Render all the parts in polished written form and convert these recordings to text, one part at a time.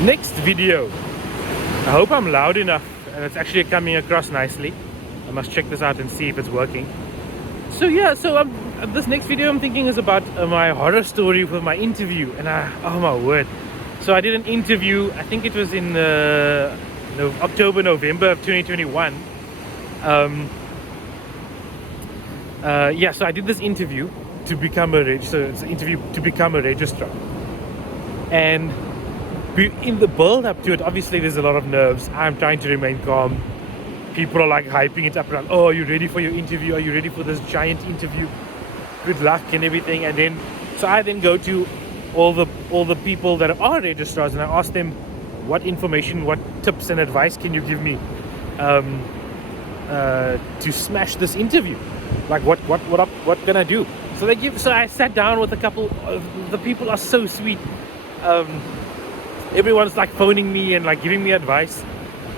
Next video. I hope I'm loud enough and it's actually coming across nicely. I must check this out and see if it's working. So yeah, this next video I'm thinking is about my horror story for my interview, and oh my word. So I did an interview, I think it was in October, November of 2021. Yeah, so I did this interview to become a registrar. And in the build up to it, obviously there's a lot of nerves. I'm trying to remain calm. People are like hyping it up around, oh, are you ready for your interview? Are you ready for this giant interview? Good luck and everything. And then, so I then go to all the people that are registrars and I ask them, what information, what tips and advice can you give me to smash this interview? Like what can I do? So I sat down with a couple. The people are so sweet. Everyone's like phoning me and like giving me advice.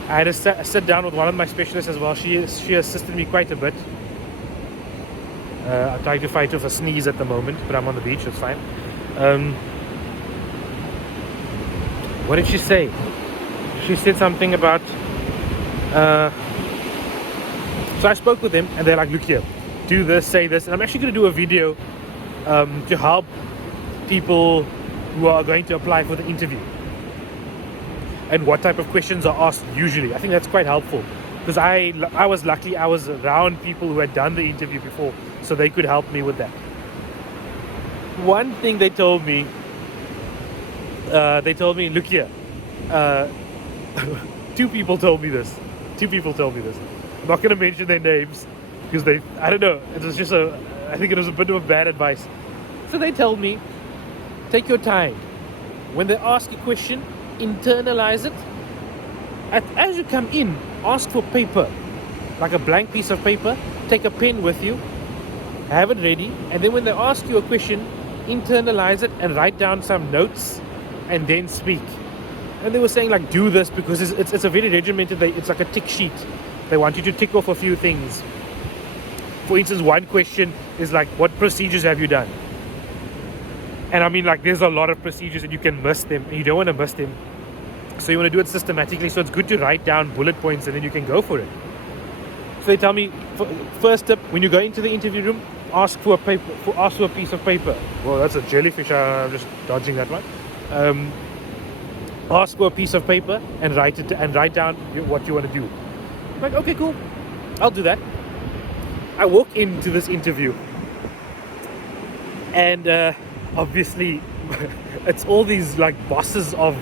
I had to sit down with one of my specialists as well. She assisted me quite a bit. I'm trying to fight off a sneeze at the moment, but I'm on the beach, it's fine. What did she say? She said something about... So I spoke with them and they're like, look here, do this, say this. And I'm actually going to do a video to help people who are going to apply for the interview. And what type of questions are asked usually. I think that's quite helpful. Because I was lucky, I was around people who had done the interview before, so they could help me with that. One thing they told me, look here, two people told me this. I'm not going to mention their names, because I don't know, it was just I think it was a bit of a bad advice. So they told me, take your time. When they ask a question, internalize it. As you come in, ask for paper, like a blank piece of paper. Take a pen with you, have it ready, and then when they ask you a question, internalize it and write down some notes and then speak. And they were saying like, do this because it's a very regimented, it's like a tick sheet. They want you to tick off a few things. For instance, one question is like, what procedures have you done? And I mean, like, there's a lot of procedures and you can miss them and you don't want to miss them. So you want to do it systematically. So it's good to write down bullet points and then you can go for it. So they tell me, first tip, when you go into the interview room, ask for a piece of paper. Well, that's a jellyfish. I'm just dodging that one. Ask for a piece of paper and write down what you want to do. I'm like, okay, cool. I'll do that. I walk into this interview and obviously it's all these like bosses of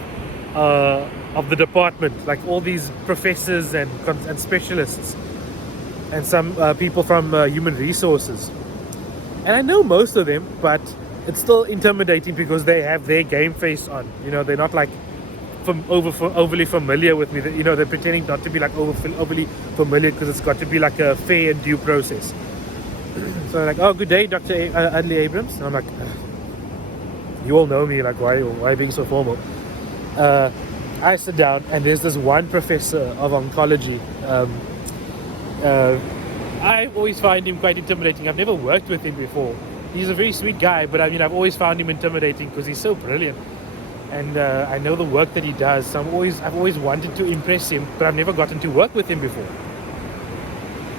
the department, like all these professors and specialists and some people from human resources. And I know most of them, but it's still intimidating because they have their game face on. You know, they're not like overly familiar with me. You know, they're pretending not to be like overly familiar because it's got to be like a fair and due process. So they're like, oh, good day, Dr. Adley Abrams. And I'm like, you all know me, like, why being so formal? I sit down and there's this one professor of oncology. I always find him quite intimidating. I've never worked with him before. He's a very sweet guy, but I mean, I've always found him intimidating because he's so brilliant. And I know the work that he does. So I've always wanted to impress him, but I've never gotten to work with him before.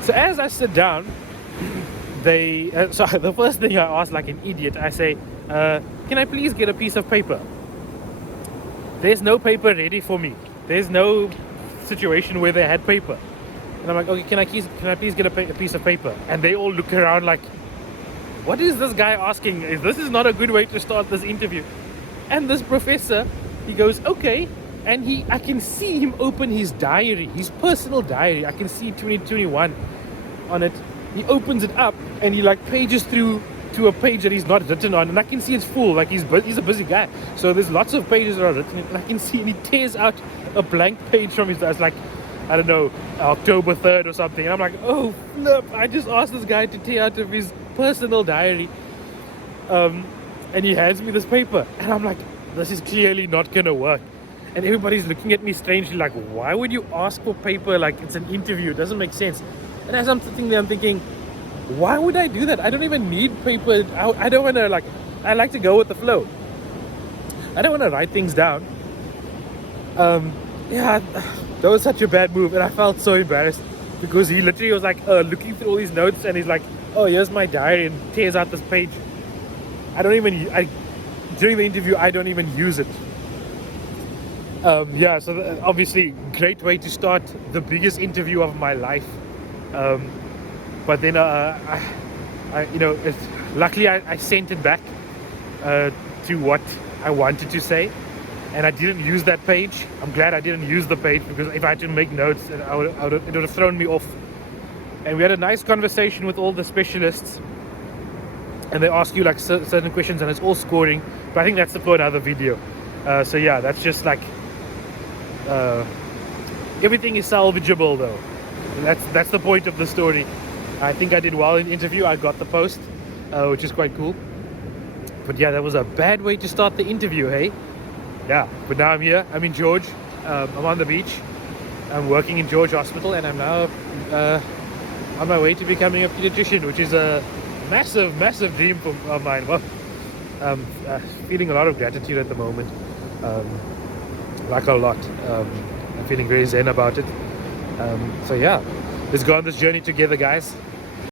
So as I sit down, so the first thing I ask, like an idiot, I say, can I please get a piece of paper? There's no paper ready for me. There's no situation where they had paper. And I'm like, okay, can I please get a piece of paper? And they all look around like, what is this guy asking? This is not a good way to start this interview. And this professor, he goes, okay. And I can see him open his diary, his personal diary. I can see 2021 on it. He opens it up and he like pages through to a page that he's not written on, and I can see it's full. Like he's a busy guy, so there's lots of pages that are written, and I can see, and he tears out a blank page from his. It's like, I don't know, October 3rd or something. And I'm like, oh flip! I just asked this guy to tear out of his personal diary, and he hands me this paper, and I'm like, this is clearly not gonna work. And everybody's looking at me strangely, like, why would you ask for paper? Like, it's an interview. It doesn't make sense. And as I'm sitting there, I'm thinking, why would I do that? I don't even need paper. I don't want to, like, I like to go with the flow. I don't want to write things down. Yeah, that was such a bad move, and I felt so embarrassed because he literally was like looking through all these notes, and he's like, "Oh, here's my diary," and tears out this page. During the interview, I don't even use it. Yeah, so obviously, great way to start the biggest interview of my life. But then, luckily I sent it back to what I wanted to say, and I didn't use that page. I'm glad I didn't use the page, because if I had to make notes, it would have thrown me off. And we had a nice conversation with all the specialists, and they ask you like certain questions, and it's all scoring. But I think that's for another video. So yeah, that's just like everything is salvageable though. That's the point of the story. I think I did well in the interview. I got the post, which is quite cool. But yeah, that was a bad way to start the interview, hey? Yeah, but now I'm here. I'm in George. I'm on the beach. I'm working in George Hospital, and I'm now on my way to becoming a pediatrician, which is a massive, massive dream of mine. Well, I'm feeling a lot of gratitude at the moment. Like a lot. I'm feeling very zen about it. So yeah, let's go on this journey together, guys.